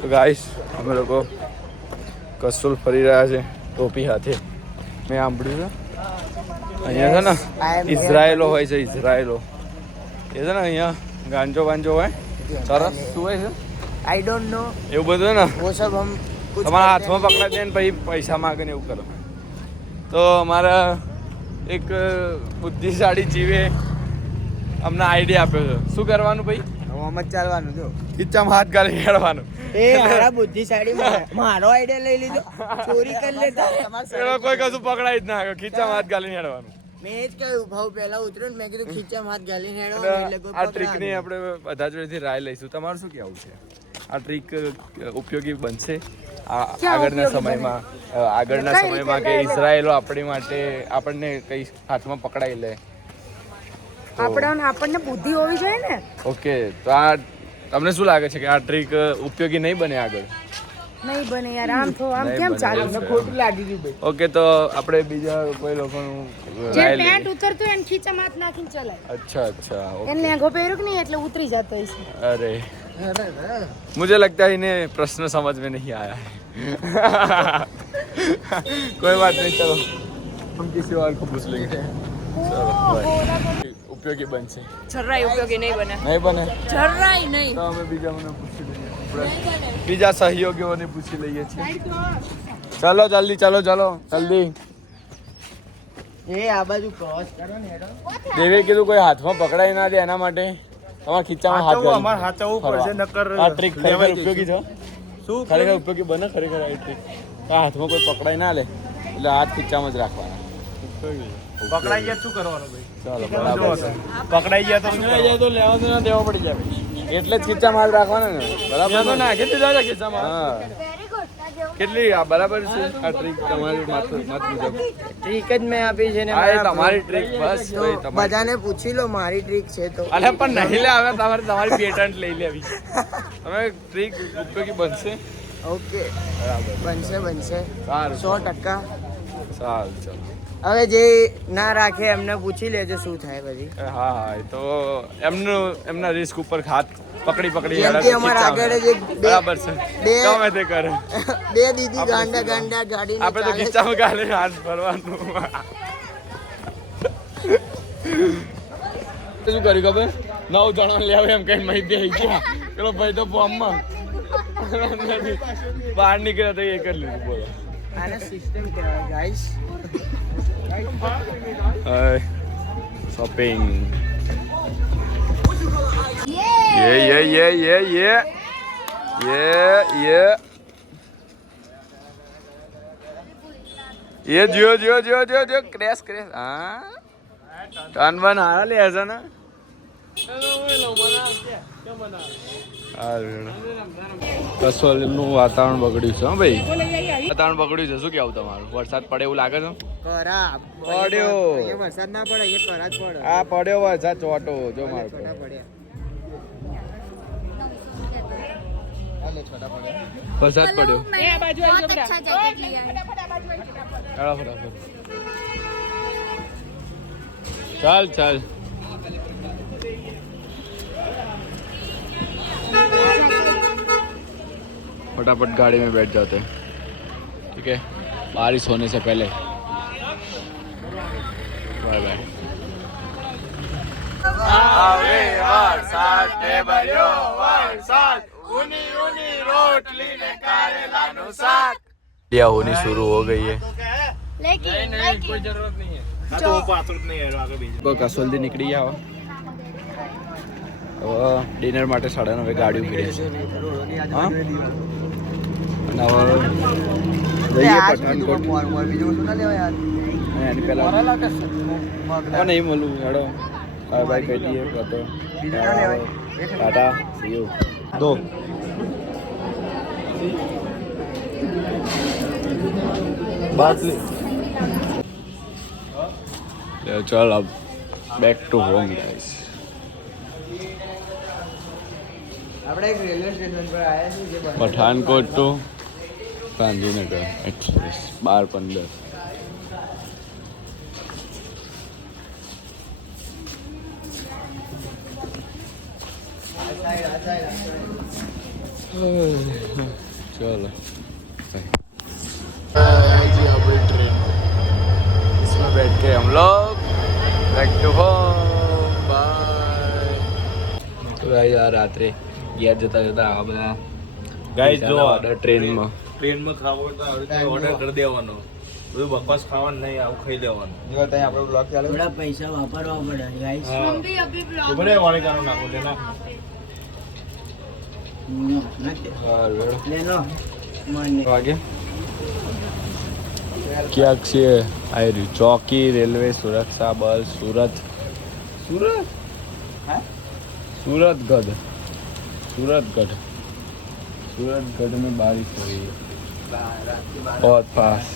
તો ગાઈસ અમે લોકો કસોલ ફરી રહ્યા છે ટોપી હાથે. મેં સાંભળ્યું છે અહીંયા છે ને ઇઝરાયેલો હોય છે, ઇઝરાયેલો એ છે ને અહીંયા ગાંજો વાંજો હોય સરસ શું હોય છે આઈ ડોન્ટ નો એવું બધું ને वो सब हम તમારા હાથમાં પકડાઈ દે ને પછી પૈસા માગે ને એવું કરો. તો અમારા એક બુદ્ધિશાળી જીવે અમને આઈડિયા આપ્યો છે. શું કરવાનું ભાઈ? આમ જ ચાલવાનું જો ખીચામાં હાથ ગાલી હેડવાનું. એ મારા બુદ્ધિશાળી મારો આઈડિયા લઈ લીધો, ચોરી કરી લેતા એમાં કોઈ કશું પકડાઈ જ ના આવે, ખીચામાં હાથ ગાલી હેડવાનું. મેં જ કહ્યું ભાવ પહેલા ઉતર્યો ને મેં કીધું ખીચામાં હાથ ગાલીને હેડો એટલે કોઈ આ ટ્રીકની આપણે બધા જોડેથી રાય લઈશું. તમારું શું કહેવું છે? આ ટ્રીક ઉપયોગી બનશે આગળના સમયમાં કે ઇઝરાયેલો આપણી માટે આપણને કઈ હાથમાં પકડાઈ લે? આપણને બુદ્ધિ હોવી જોઈએ ને. ઓકે, તો આ તમને શું લાગે છે કે આ ટ્રીક ઉપયોગી નહીં બને આગળ? નહીં બને યાર, આમ તો આમ કેમ ચાલે? ખોટું લાગી ગયું ભાઈ. ઓકે, તો આપણે બીજા કોઈ લોકોનું જે પેન્ટ ઉતરતો હોય એને ખીચામાં હાથ નાખીને ચલાય. अच्छा એને લેંઘો પહેર્યો કે નહીં એટલે ઉતરી જતો હશે. अरे मुझे लगता है इन्हें प्रश्न समझ में नहीं आया है. कोई बात नहीं, चलो हम किसी और को पूछ लेंगे. ઉપયોગી બનશે? જરાય ઉપયોગી નહીં બને. નહીં બને? જરાય નહીં. તો અમે બીજાને પૂછી લઈએ, બીજા સહયોગીઓને પૂછી લઈએ છીએ. ચલો જલ્દી, ચલો જલ્દી. એ આ બાજુ ક્રોસ કરો ને હેડો. દેવે કીધું કોઈ હાથમાં પકડાઈ ના દે એના માટે તમારા ખીચામાં હાથ ગાલી. અમાર હાચવવું પડશે નકર આ ટ્રીક ખરેખર ઉપયોગી છે. શું ખરેખર ઉપયોગી બને ખરેખર આ ટ્રીક. આ હાથમાં કોઈ પકડાઈ ના લે એટલે હાથ ખીચામાં જ રાખવાના. પકડાઈ ગયા શું કરવાનું ભાઈ? ચાલો બરાબર છે. પકડાઈ ગયા તો તો લેવા ના દેવા પડી જાય એટલે જ ખીચામાં હાથ રાખવાના ને. બરાબર તો નાખી દીધા છે ખીચામાં. હા, કેટલી આ બરાબર છે આ ટ્રીક તમારી મત મુજબ? ટ્રીક જ મેં આપી છે ને આ એ તમારી ટ્રીક બસ ભાઈ, તમારી. બધાને પૂછી લો મારી ટ્રીક છે તો. અલે પણ નહીં લે, હવે તમારી પેટન્ટ લઈ લેવી. તમે ટ્રીક ઉપયોગી બનશે? ઓકે બરાબર, બનશે સારું 100%. સારું, ચલો. હવે જે ના રાખે એમને પૂછી લેજો શું થાય પછી. હા, એ તો એમના રિસ્ક ઉપર હાથ પકડી જેમ કે અમારા આગળ જ એક બરાબર છે, ગમે તે કરે. બે દીદી ગાંડા ગાડી આપણે તો ખીચામાં ગાલે હાથ ભરવાનું. શું કર્યું ખબર? 9 જણા લેવા એમ કઈ માહિતી આવી ગયા. પેલો ભાઈ તો બોમ્બમાં બહાર નીકળ્યા તો એ કરી લીધું. બોલો, આને સિસ્ટમ કહેવાય ગાઈસ. શોપિંગ. ये जो क्रेश हाँ टर्न बन आ ले ऐसा ना. કસોલનું વાતાવરણ બગડ્યું છે. હા ભાઈ, વાતાવરણ બગડ્યું છે. શું કેવું તમારું? વરસાદ પડે એવું લાગે છે? ખરાબ પડ્યો. એ વરસાદ ના પડે, એ કરા જ પડે. આ પડ્યો વરસાદ ચોટો જો મારો. છોટા પડ્યા. આલે છોટા પડ્યા. વરસાદ પડ્યો. એ આ બાજુ આવી જબડા. ચાલ फटाफट गाड़ी में बैठ जाते हैं, ठीक है? बारिश होने से पहले. Bye bye. होनी शुरू हो गई है. लेकिन कोई जरूरत नहीं है. हाँ तो वो पात्र नहीं है आगे बीच. કસોલથી નીકળી આવો. ડિનર માટે 9:30 ગાડી ઉભી રહી છે. હા, અને હવે જઈએ પઠાણકોટ. એની પહેલા નહીં મળું. હેડો બાય બાય કહી દઈએ. તો ટાટા, સી યુ. દો बात चल अब बैक टू होम गाइस. આપણે એક રેલવે સ્ટેશન પર આયા છીએ જે પઠાણકોટ ટુ ગાંધીનગર એક્સપ્રેસ 12:15. चलो अपनी ट्रेन इसमें बैठ के हम लोग बैक टू होम बाय। तो गाइस આ રાત્રે યાર જતા જતા આ બધા ગાઈસ જો ઓર્ડર ટ્રેનમાં ટ્રેનમાં ખાવો તો ઓર્ડર કરી દેવાનો. બધું બકવાસ ખાવાનું નહીં, આવું ખાઈ લેવાનું. જો ત્યાં આપણો બ્લોગ ચાલે થોડા પૈસા વાપરવા પડે ગાઈસ. હા. તો ભલે વાળીકાનો નાખો લે ના. લે લો મને आगे क्या છે આ રહ્યું ચોકી રેલવે સુરક્ષા બલ સુરત सूरतगढ़ में बारिश हो रही है बहुत पास।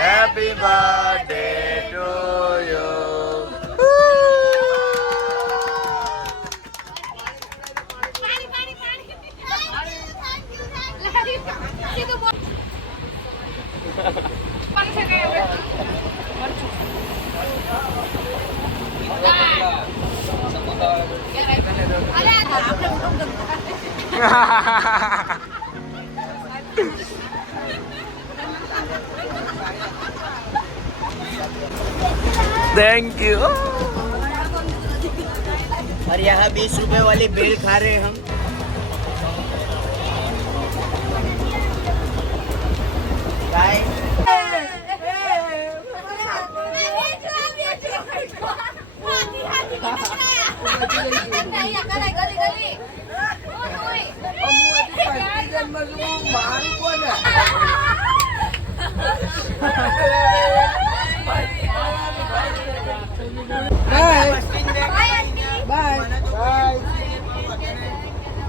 Happy birthday to you. Thank you. और यहाँ 20 रुपए वाली बेल खा रहे हैं हम.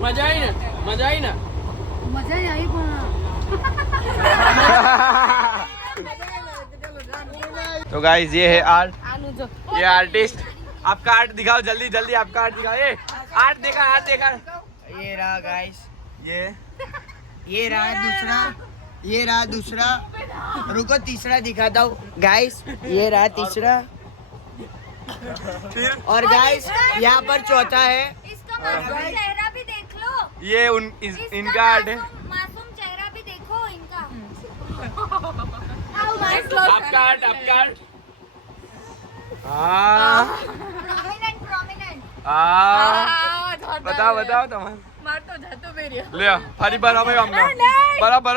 મજા આવી ને तो गाइस ये है आर्ट, આનું જો ये आर्टिस्ट. आपका आर्ट दिखाओ जल्दी जल्दी, आपका आर्ट दिखाओ. ये आर्ट देखा ये रहा गाइस, ये ये रहा दूसरा. ये रहा दूसरा, रुको तीसरा दिखाता हूँ गाइस, ये रहा तीसरा, और गाइस यहाँ पर चौथा है। इसका मासूम चेहरा भी देख लो। ये इनका आर्ट है। मासूम चेहरा भी देखो इनका। आपका आर्ट प्रोमिनेंट बताओ તમે માર તો જતો બેરિયો લે ફરી બરાબર ભાઈ અમને બરાબર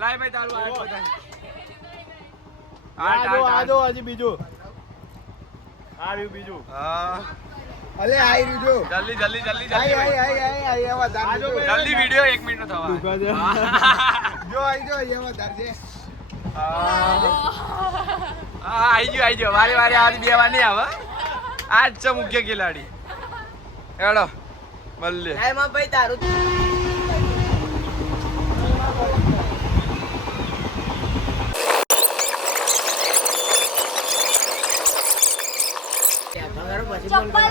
લાય ભાઈ તારું આર્ટ બતાય આજો હજી બીજું આ રહ્યું બીજું હા અલે આઈ રહ્યું જો જલ્દી આઈ આવા દાર જલ્દી વિડિયો 1 મિનિટ નો થવા જો આઈ જો એવા દાર છે આઈ ગયો વારે આ બે વાર નહીં આવે આ જ છે મુખ્ય ખેલાડી હેડો મલ્લે એમાં ભાઈ તારું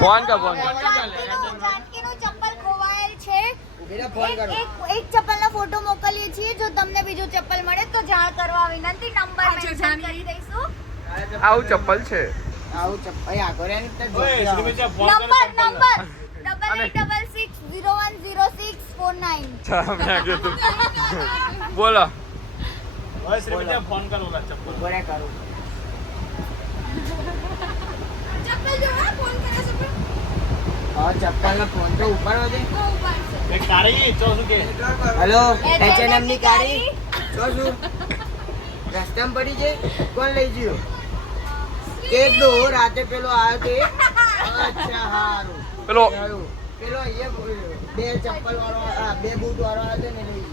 ફોન કર જાનકીનું ચપ્પલ ખોવાયેલ છે. ફોન કરો. એક ચપ્પલનો ફોટો મોકલીએ છીએ. જો તમને બીજું ચપ્પલ મળે તો જાણ કરવા વિનંતી. નંબર મેન્શન કરી દઈશું. આવું ચપ્પલ છે આવું ચપ્પલ આગળ નંબર અને- 8866010649. બોલો હવે શ્રીમતી ફોન કરો ઓલા ચપ્પલ બોલે કરું ચપ્પલ જોવા ફોન કરે છે પણ और चप्पल નો ફોન તો ઉપાડો દે એક તારી ચો શું કે હેલો H&M ની ગાડી જો શું રસ્તામાં પડી છે કોણ લઈ ગયો એક દો રાતે પેલો આવ્યો તે અચ્છા હારું પેલો પેલો અહીંયા બે ચપ્પલ વાળો બે બૂટ વાળો આવ્યો ને લઈ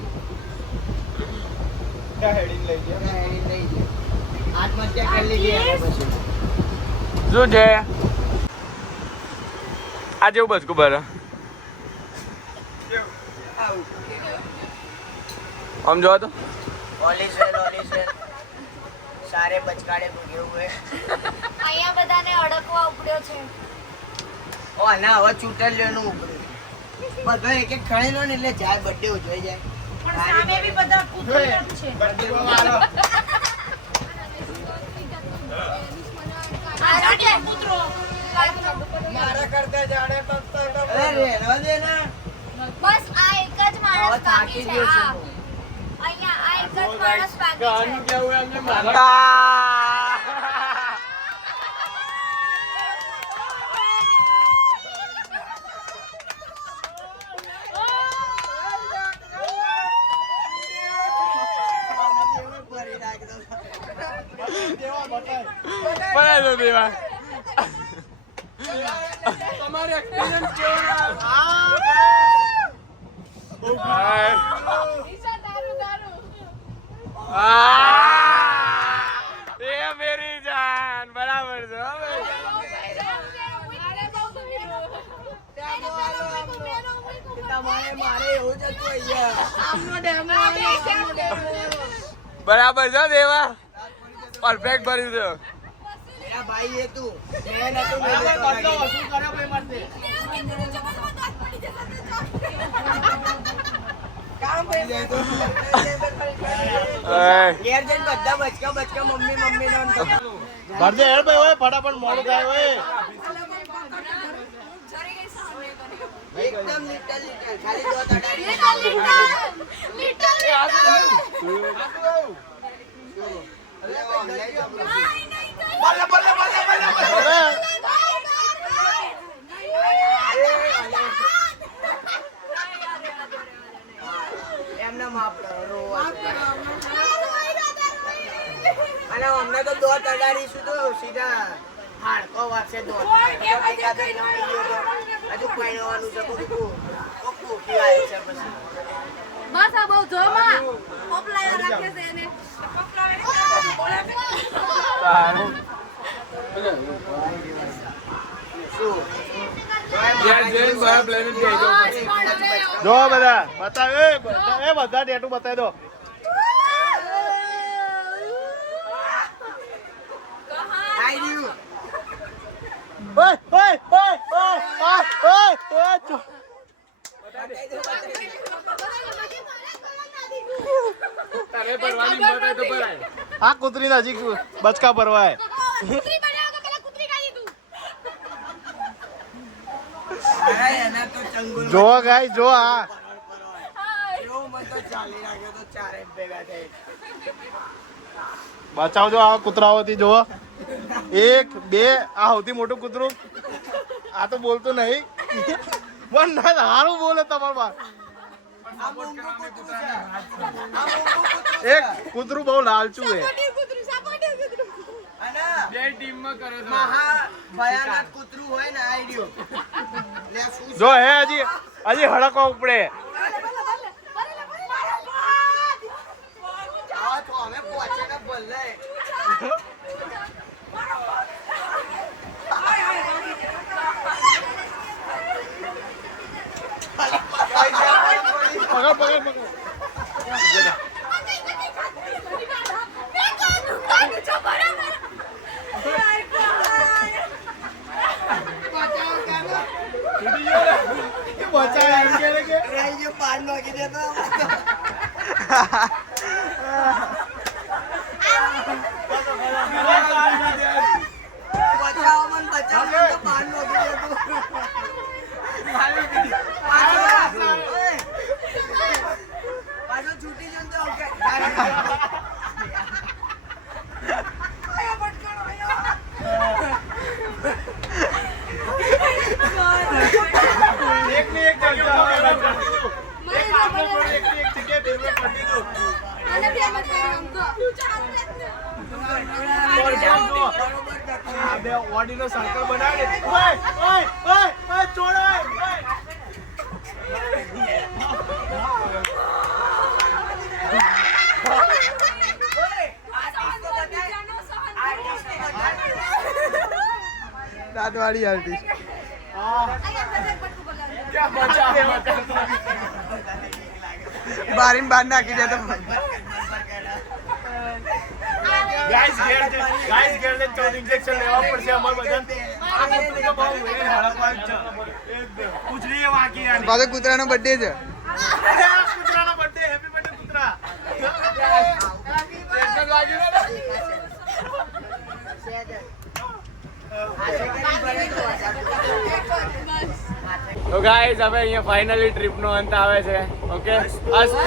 ગયો હેડિંગ લઈ ગયા લઈ ગયો આત્મહત્યા કરી લીધી એને પછી શું છે આ જેવું બસ કુબર આમ જો તો ઓલી છે સારે બચકાડે ભૂગ્યો હોય અહીંયા બધાને અડકવા ઉપડ્યો છે. ઓ ના હવે ચૂંટણીઓનું ઉપડ્યું બધો એક એક ખણી લો ને એટલે જાય બર્થડે ઉજવાઈ જાય પણ સામે બી બધા કૂતરા જ છે. મારા કરતા જાણે તો અરે રહેવા દે ને બસ આ એક જ હવે માણસ થાકી બાકી છે. ગયો છે આ. અહીંયા આ એક જ માણસ બાકી છે. બનાવી દો દેવા તમારે એક્સપીરિયન્સ કેવો એ મેરી જાન બરાબર છે હો ભાઈ તમારે મારે એવું જ હતું અહીંયા બરાબર છે દેવા પરફેક્ટ ભર્યું છે મેરા ભાઈ એ તું મેં નતું મેં બદલો વસૂલ કર્યો ભાઈ મારતે કામ પડી જાય તો ઘેર જઈને બધા બચકા મમ્મી નો ભરજે હેડ ભાઈ ઓય ફટાફટ મોડું થાય ઓય એકદમ લિટલ ખાલી દો તડારી એમને માફ કરો અને અમને તો દો તડારીશું તો સીધા હાડકો વાગશે દો હજુ પહેરવાનું છે બધું ભૂખી આવી છે પછી બસ આ બહુ જોમાં પોપલાયા રાખે છે એને જો બધા બતાવ એ બધા ટેટુ બતાવી દો આઈ રહ્યું ઓય ઓય ઓય ઓય ઓય આ કૂતરી નજીક બચકા ભરવાય. કૂતરી બનાવો તો પેલા કૂતરી ખાઈ તું. અરે એના તો ચંગુલ જો ગાય જો આ જો મને તો ચાલી રાખ્યો તો ચારે ભેગા થઈ. બચાવજો આ કૂતરાઓથી જો. 1 2 આ સૌથી મોટું કૂતરું. આ તો બોલતું નહીં પણ ના સારું બોલે તમારું બા. આ મોંઘું કૂતરું છે. આ મોંઘું કૂતરું છે. એક કૂતરું બહુ લાલચું છે. સપોર્ટિવ કૂતરું, સપોર્ટિવ કૂતરું. અને બે ટીમમાં કરો છો મહા ભયાનક કૂતરું હોય ને આ રહ્યું. લે શું જો હે હજી હડકવા ઉપડે. આ તો અમે પહોંચે ને ભલે. પકડ પકડ પકડ. બચાય એમ કે કે રહી ગયો પાન નાખી દેતો. બચાવો મને તો પાન નાખી દેતો. પાછો છૂટી જતો તો ઓકે. એક ની એક જગ્યા એક આપણે પણ એક ની એક જગ્યાએ બેવે પડી દો. અને બે મને રમતો. આ બે ઓડીનો સર્કલ બનાવી દે. ઓય ઓય ઓય ઓય છોડાય. દાદવાડી આર્ટિસ્ટ. બારીન બાર નાખી દે તો ગાઈસ ઘેર ને 14 ઇન્જેક્શન લેવા પડશે અમાર બધાને. આ કૂતરું તો બહુ હળકવાળ છે. એકદમ પૂછડીએ વાકી આની. પાછો કૂતરાનો બર્થડે છે. કૂતરાનો બર્થડે. હેપી બર્થડે કૂતરા. તો ગાઈઝ હવે અહીંયા ફાઇનલી ટ્રીપનો અંત આવે છે. ઓકે અસ્તુ.